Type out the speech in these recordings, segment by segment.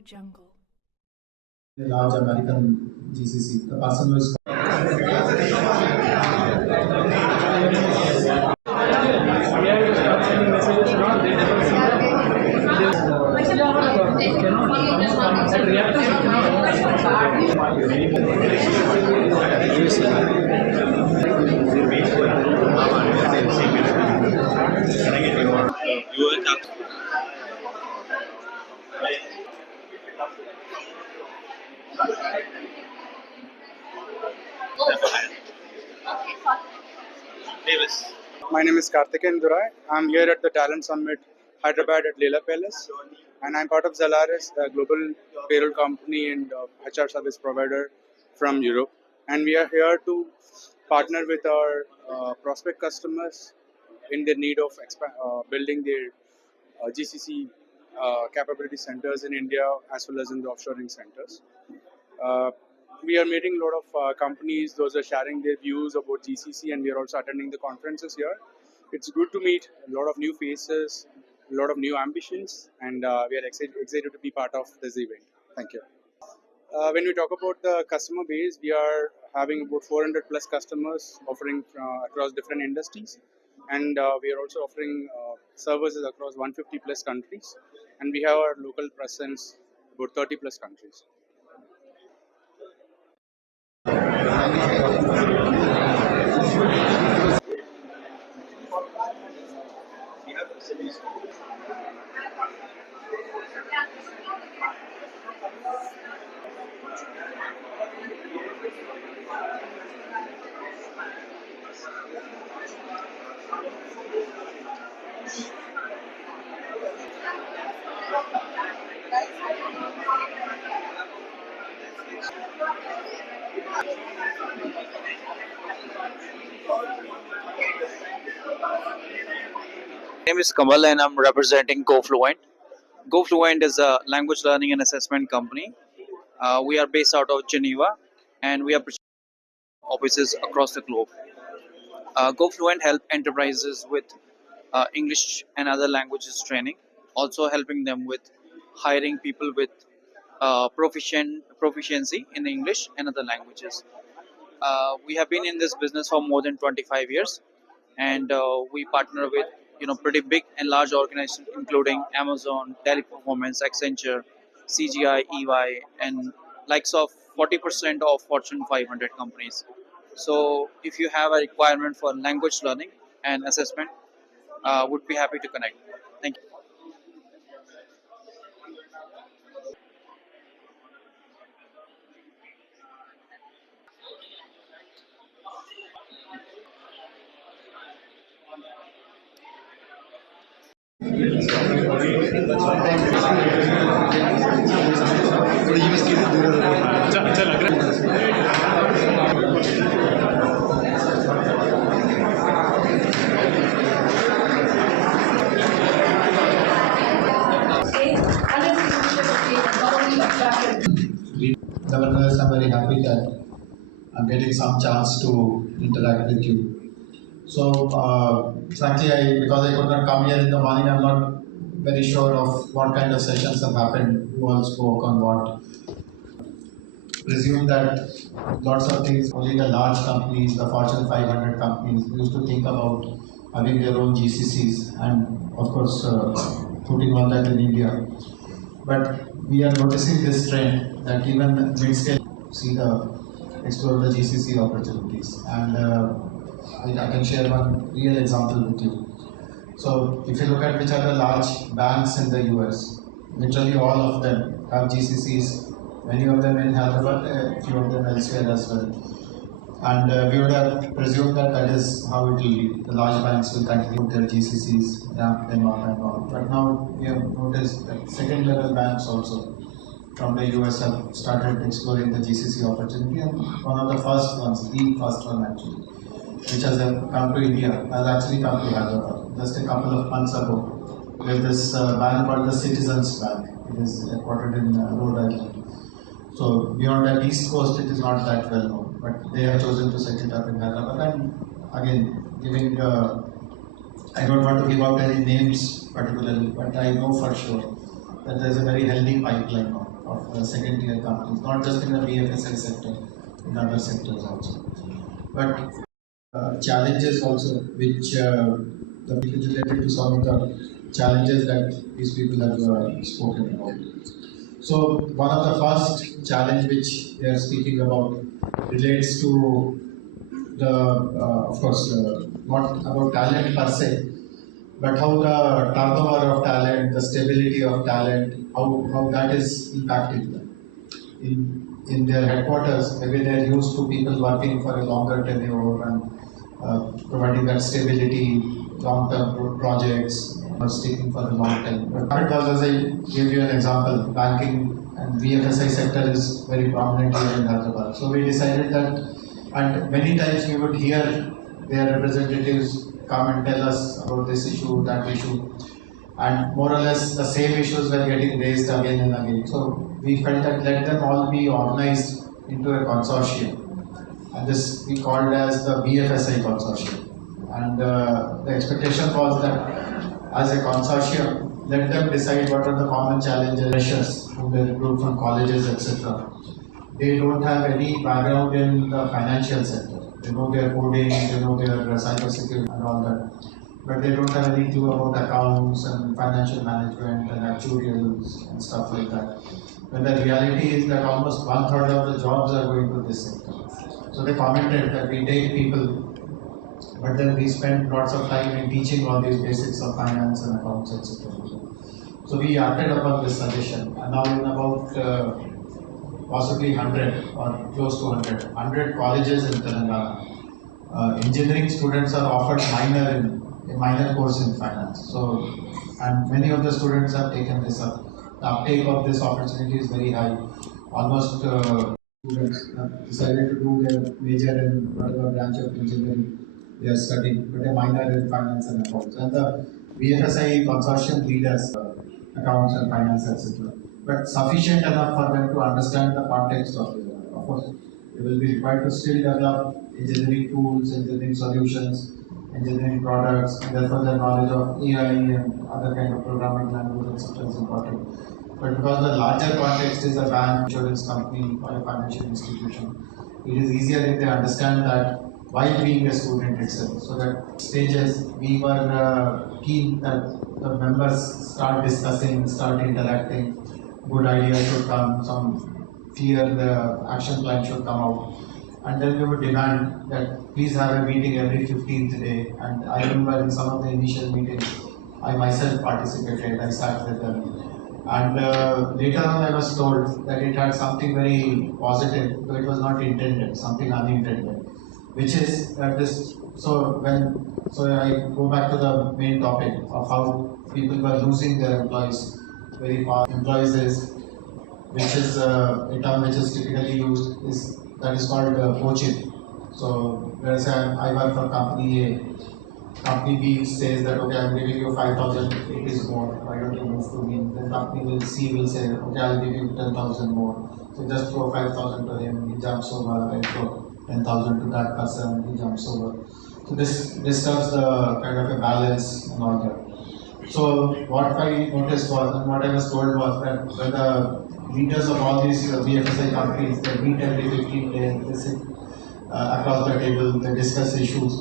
Jungle. The large American GCC. The person who is My name is Karthikeyan Durai. I'm here at the Talent Summit Hyderabad at Leela Palace, and I'm part of Zalaris, the global payroll company and HR service provider from Europe. And we are here to partner with our prospect customers in the need of building their GCC capability centers in India as well as in the offshoring centers. Uh, we are meeting a lot of companies. Those are sharing their views about GCC, and we are also attending the conferences here. It's good to meet a lot of new faces, a lot of new ambitions, and we are excited to be part of this event. Thank you. When we talk about the customer base, we are having about 400 plus customers offering across different industries, and we are also offering services across 150 plus countries, and we have our local presence about 30 plus countries. Name is Kamal and I'm representing GoFluent. GoFluent is a language learning and assessment company. We are based out of Geneva and we have offices across the globe. GoFluent help enterprises with English and other languages training, also helping them with hiring people with proficiency in English and other languages. We have been in this business for more than 25 years, and we partner with pretty big and large organizations including Amazon, Teleperformance, Accenture, CGI, EY, and likes of 40% of Fortune 500 companies. So if you have a requirement for language learning and assessment, would be happy to connect. Thank you. Nevertheless, I'm very happy that I'm getting some chance to interact with you. So, frankly, because I could not come here in the morning, I'm not very sure of what kind of sessions have happened, who all spoke on what. Presume that lots of things, only the large companies, the Fortune 500 companies, used to think about having their own GCCs and, of course, putting all that in India. But we are noticing this trend that even mid-scale explore the GCC opportunities, and I can share one real example with you. So if you look at which are the large banks in the US, literally all of them have GCCs. Many of them in Hyderabad, a few of them elsewhere as well. And we would have presumed that that is how it will be. The large banks will continue their GCCs, ramp them up and all. But now we have noticed that second level banks also from the US have started exploring the GCC opportunity. And one of the first ones, the first one actually, which has come to India, has actually come to Hyderabad just a couple of months ago with this bank called the Citizens Bank. It is headquartered in Rhode Island. So beyond that East Coast, it is not that well known, but they have chosen to set it up in Hyderabad. And again, giving, I don't want to give out any names particularly, but I know for sure that there is a very healthy pipeline now. of the second tier companies, not just in the BFSI sector, in other sectors also. But challenges also, which the people related to some of the challenges that these people have spoken about. So one of the first challenge which they are speaking about relates to the, of course, not about talent per se, but how the turnover of talent, the stability of talent, how that is impacting them. In their headquarters, maybe they're used to people working for a longer tenure and providing that stability, long-term projects, sticking for a long time. But because, as I gave you an example, banking and BFSI sector is very prominent here in Hyderabad. So we decided that, and many times we would hear their representatives come and tell us about this issue, that issue, and more or less the same issues were getting raised again and again. So we felt that let them all be organized into a consortium, and this we called as the BFSI consortium. And the expectation was that as a consortium, let them decide what are the common challenges, pressures whom they recruit from colleges, etc. They don't have any background in the financial sector. They know their coding, they know their cyber security and all that, but they don't have any clue about accounts and financial management and actuarials and stuff like that. But the reality is that almost 1/3 of the jobs are going to this sector. So they commented that we take people, but then we spend lots of time in teaching all these basics of finance and accounts, etc. So we acted upon this suggestion, and now in about possibly 100 or close to 100 colleges in Telangana, engineering students are offered a minor course in finance. So, and many of the students have taken this up. The uptake of this opportunity is very high. Almost students have decided to do their major in whatever branch of engineering they are studying, but a minor in finance and accounts. And the BFSI consortium leaders, accounts and finance, etc. But sufficient enough for them to understand the context of it. Of course, they will be required to still develop engineering tools, engineering solutions, engineering products, and therefore their knowledge of AI and other kind of programming language, etc. is important. But because the larger context is a bank, insurance company, or a financial institution, it is easier if they understand that while being a student itself. So that stages we were keen that the members start discussing, start interacting, good ideas should come, some clear action plan should come out. And then we would demand that please have a meeting every 15th day. And I remember in some of the initial meetings, I myself participated, I sat with them. And later on I was told that it had something very positive, though it was not intended, something unintended. Which is that this, so I go back to the main topic of how people were losing their employees very fast. Employees is, which is a term which is typically used, is that is called poaching. So let's say I work for company A. Company B says that okay, I'm giving you 5,000 rupees more. Why don't you move to me? Then company C will say okay, I'll give you 10,000 more. So just throw 5,000 to him. He jumps over. I throw 10,000 to that person. He jumps over. So this disturbs the kind of a balance and all that. So what I noticed was, and what I was told was that when the leaders of all these BFSI companies, they meet every 15 days, they sit across the table, they discuss issues.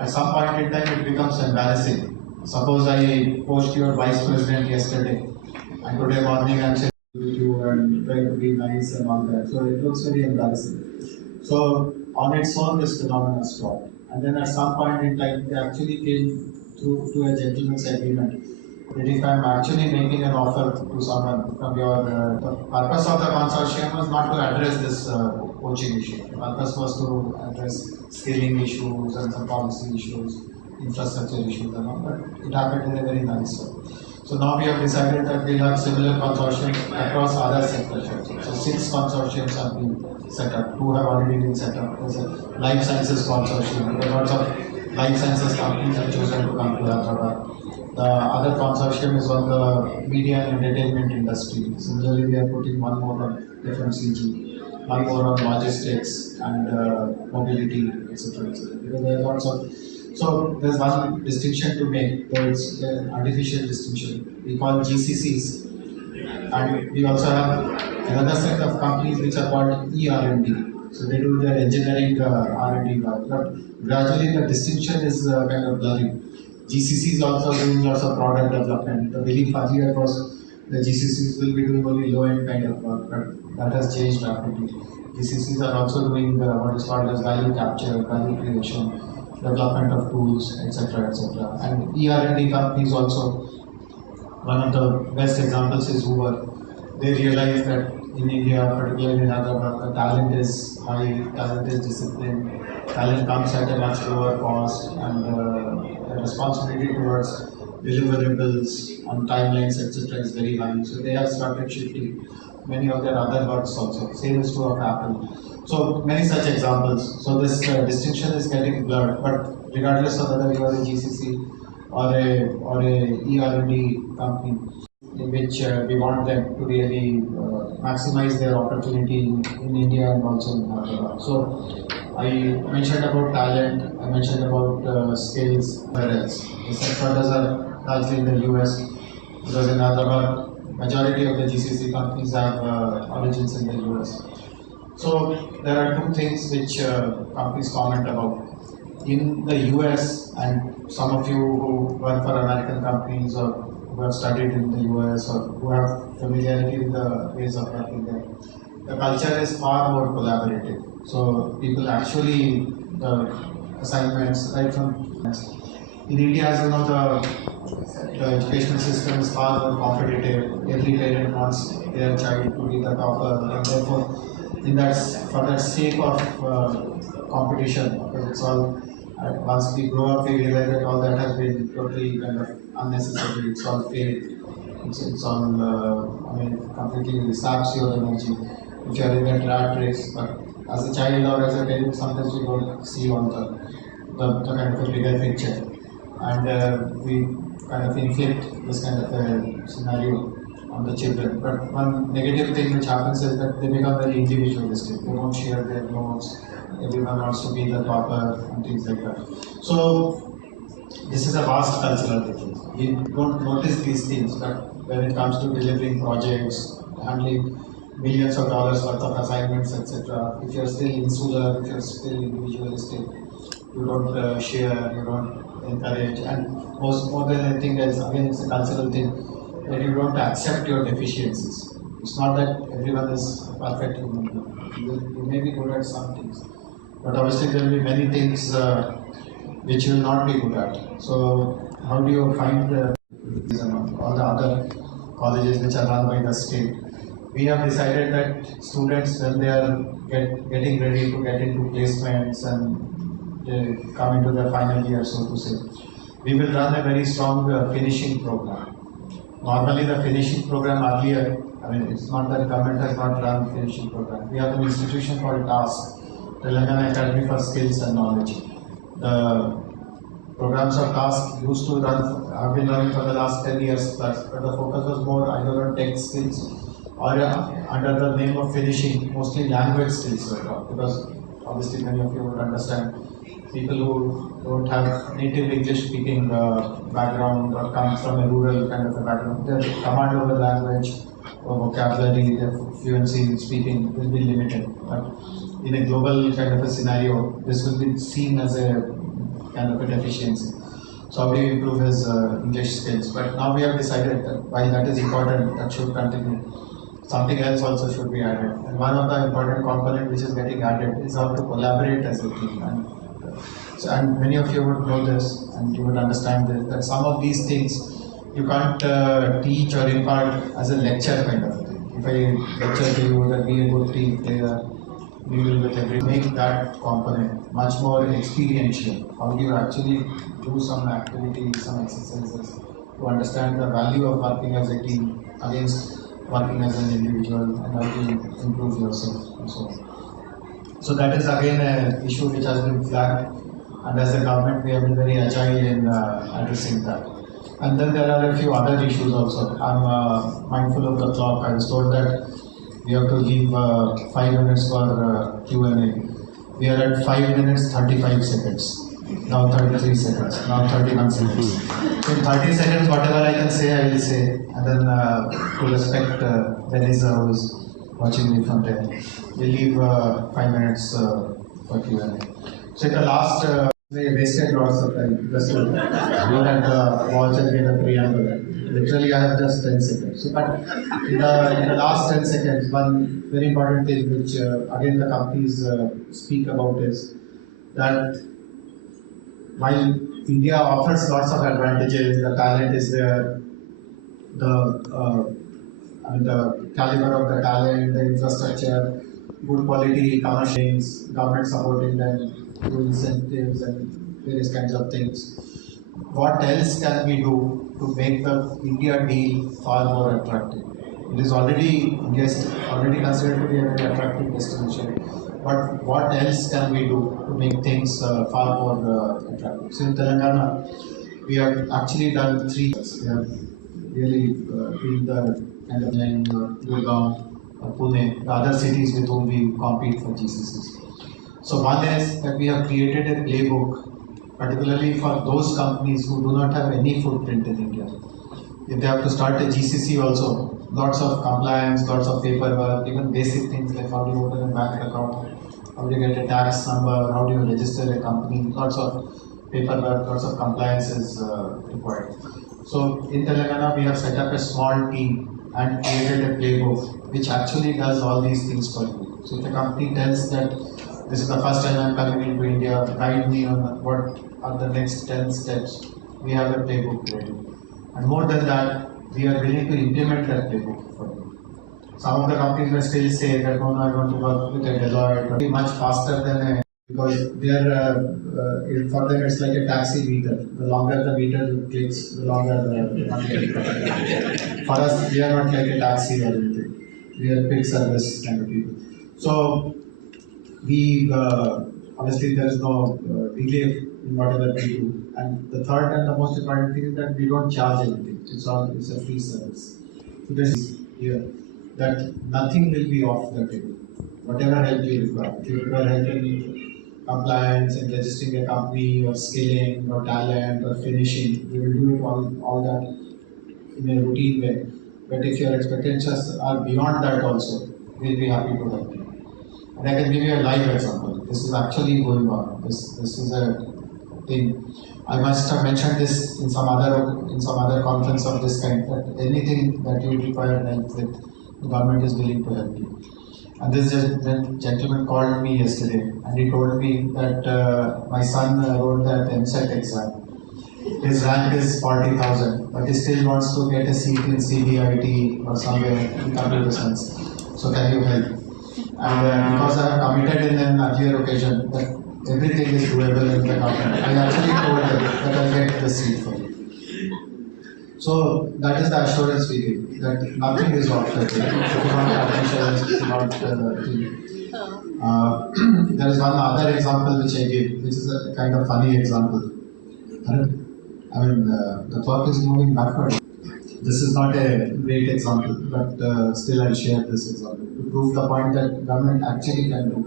At some point in time, it becomes embarrassing. Suppose I poached your vice president yesterday, and today morning I'm sitting with you and trying to be nice and all that. So it looks very embarrassing. So on its own, this phenomenon stopped. And then at some point in time, they actually came to a gentleman's agreement that if I'm actually making an offer to someone from your, the purpose of the consortium was not to address this coaching issue. The purpose was to address scaling issues and some policy issues, infrastructure issues and all, but it happened in a very nice way. So now we have decided that we'll have similar consortiums across other sectors. So 6 consortiums have been set up, 2 have already been set up. There's a life sciences consortium, there are lots of life sciences companies have chosen to come to Hyderabad. The other consortium is on the media and entertainment industry. Similarly, we are putting one more on FMCG, one more on logistics and mobility, etc. Because there are lots of. So there's one distinction to make. There's an artificial distinction. We call GCCs And we also have another set of companies which are called ER&D. So they do their engineering R&D work. But gradually the distinction is kind of blurring. GCC is also doing lots of product development. The belief earlier was the GCCs will be doing only low-end kind of work, but that has changed rapidly. GCCs are also doing what is called as value capture, value creation, development of tools, etc., etc. And ER&D companies also. One of the best examples is Uber. They realize that in India, particularly in Hyderabad, the talent is high, talent is disciplined, talent comes at a much lower cost, and the responsibility towards deliverables on timelines, etc., is very high. So they have started shifting many of their other works also. Same is true of Apple. So many such examples. So this distinction is getting blurred. But regardless of whether you are a GCC or a ER&D company, in which we want them to really maximize their opportunity in India and also in Hyderabad. So I mentioned about talent, I mentioned about skills, where else? The headquarters are largely in the US, because in Hyderabad, majority of the GCC companies have origins in the US. So there are two things which companies comment about. In the US, and some of you who work for American companies or who have studied in the US or who have familiarity with the ways of working there, the culture is far more collaborative. So people actually, the assignments right from in India, as you know, the educational system is far more competitive. Every parent wants their child to be the topper, and therefore, for that sake of competition, because it's all once we grow up, we realize that all that has been totally kind of unnecessary. It's all fake. It's all completely saps your energy if you are in that rat race. But as a child or as a parent, sometimes we don't see all the kind of a bigger picture, and we kind of inflict this kind of a scenario on the children. But one negative thing which happens is that they become very individualistic. They won't share their notes. Everyone wants to be the topper and things like that. So this is a vast cultural difference. We don't notice these things, but when it comes to delivering projects, handling millions of dollars worth of assignments, etc., if you're still insular, if you're still individualistic, you don't share, you don't encourage, and more than anything else, again, it's a cultural thing, that you don't accept your deficiencies. It's not that everyone is perfect human being. You may be good at some things, but obviously there will be many things which you will not be good at. So how do you find all the other colleges which are run by the state? We have decided that students, when they are getting ready to get into placements and they come into their final year, so to say, we will run a very strong finishing program. Normally the finishing program earlier, it's not that government has not run finishing program. We have an institution called TASK, Telangana Academy for Skills and Knowledge. The programs of TASK used to run, have been running for the last 10 years plus, but the focus was more either on tech skills or under the name of finishing, mostly language skills were taught, because obviously many of you would understand people who don't have native English speaking background or come from a rural kind of a background, their command over language or vocabulary, their fluency in speaking will be limited. But in a global kind of a scenario, this will be seen as a kind of a deficiency. So how do you improve his English skills? But now we have decided that while that is important, that should continue. Something else also should be added. And one of the important component which is getting added is how to collaborate as a team. And many of you would know this and you would understand this, that some of these things you can't teach or impart as a lecture kind of thing. If I lecture to you that be a good team player, we will with every make that component much more experiential. How do you actually do some activities, some exercises to understand the value of working as a team against working as an individual, and how to improve yourself and so on. So that is again an issue which has been flagged, and as a government we have been very agile in addressing that. And then there are a few other issues also. I'm mindful of the clock. I was told that we have to leave 5 minutes for Q&A. We are at 5 minutes 35 seconds. Now 33 seconds. Now 31 seconds. In 30 seconds, whatever I can say, I will say. And then to respect Denisa, who is watching me from there, we'll leave 5 minutes for Q&A. So in the last, we wasted lots of time just to look at the watch and get a preamble. Literally, I have just 10 seconds. So, but in the last 10 seconds, one very important thing which again the companies speak about is that while India offers lots of advantages, the talent is there, the caliber of the talent, the infrastructure, good quality commercial things, government supporting them through incentives and various kinds of things. What else can we do to make the India deal far more attractive? It is already India is already considered to be a very attractive destination. But what else can we do to make things far more attractive? So in Telangana, we have actually done 3 years. We have really been the kind of line Gurgaon, Pune, the other cities with whom we compete for GCCs. So one is that we have created a playbook, particularly for those companies who do not have any footprint in India. If they have to start a GCC also, lots of compliance, lots of paperwork, even basic things like how do you open a bank account, how do you get a tax number, how do you register a company, lots of paperwork, lots of compliance is required. So in Telangana, we have set up a small team and created a playbook which actually does all these things for you. So if a company tells that this is the first time I'm coming into India, guide me on what are the next 10 steps, we have a playbook ready. And more than that, we are willing to implement that playbook for you. Some of the companies will still say that, no, I want to work with a Deloitte, be much faster than a, because they are, for them it's like a taxi meter. The longer the meter clicks, the longer the money. For us, we are not like a taxi or anything. We are quick service kind of people. So, we obviously there is no delay in whatever we do. And the third and the most important thing is that we don't charge anything. It's a free service. So this is here that nothing will be off the table. Whatever help you require. If you require help in compliance and registering a company or scaling or talent or finishing, we will do it all that in a routine way. But if your expectations are beyond that also, we'll be happy to help you. And I can give you a live example. This is actually going on. This is a thing. I must have mentioned this in some other conference of this kind. That anything that you require help with, the government is willing to help you. And this gentleman called me yesterday, and he told me that my son wrote that MSET exam. His rank is 40,000, but he still wants to get a seat in CBIT or somewhere in computer science. So can you help? And because I have committed in an earlier occasion that everything is doable in the government, I actually told them that I'll get the seat for you. So that is the assurance we give, that nothing is off the table. If you want admissions, if you want there is one other example which I gave, which is a kind of funny example. I mean, the clock is moving backward. This is not a great example, but still I'll share this example to prove the point that government actually can do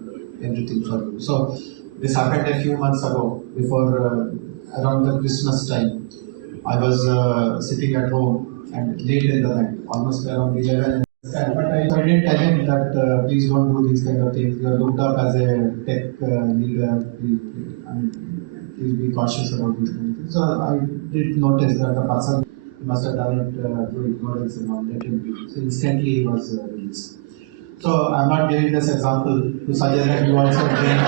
everything for you. So this happened a few months ago, before around the Christmas time. I was sitting at home and late in the night, almost around 11. But I didn't tell him that please don't do these kind of things. You are looked up as a tech leader. Please be cautious about these kind of things. So I did notice that the person must have done it through ignorance and not let him be. So instantly he was released. So I'm not giving this example to suggest that you also drink,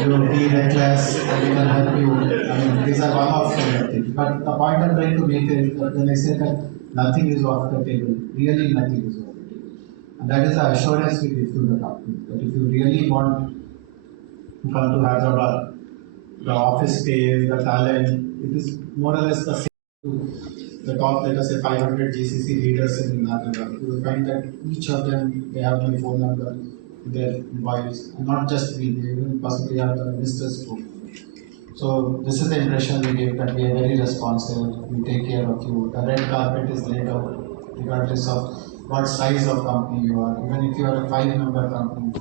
you be reckless, and we can help you. I mean, these are one-off kind of things. But the point I'm trying to make is that when I say that nothing is off the table, really nothing is off the table. And that is the assurance we give to the company. That if you really want to come to Hyderabad, the office space, the talent, it is more or less the same to the top, let us say 500 GCC leaders in Hyderabad. You will find that each of them, they have my phone number, their mobiles, and not just me, they even possibly have the minister's phone. So this is the impression we give, that we are very responsive, we take care of you. The red carpet is laid out regardless of what size of company you are. Even if you are a 5-member company,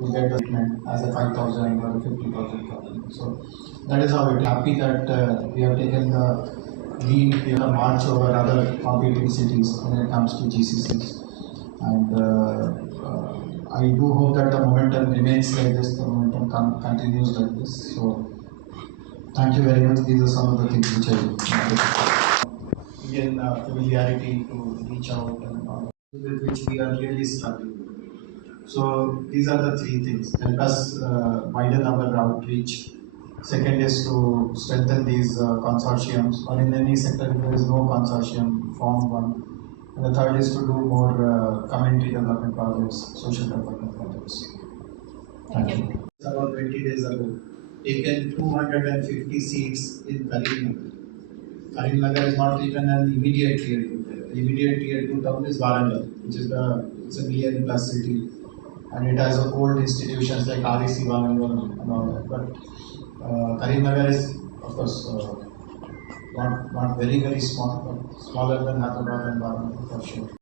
you get the treatment as a 5,000 or a 50,000 company. So that is how we're happy that we have taken the lead in the march over other competing cities when it comes to GCCs. And I do hope that the momentum remains like this, the momentum continues like this. So thank you very much. These are some of the things which I Indian familiarity to reach out and all, with which we are really struggling. So these are the three things. Help us widen our outreach. Second is to strengthen these consortiums, or in any sector if there is no consortium, form one. And the third is to do more community development projects, social development projects. Thank you. About 20 days ago, taken 250 seats in Karimnagar. Karimnagar is not even an immediate tier 2. The immediate tier 2 town is Warangal, which is it's a million plus city, and it has old institutions like REC Warangal and all that. But Karimnagar is, of course, not very small, but smaller than Hyderabad and Warangal for sure.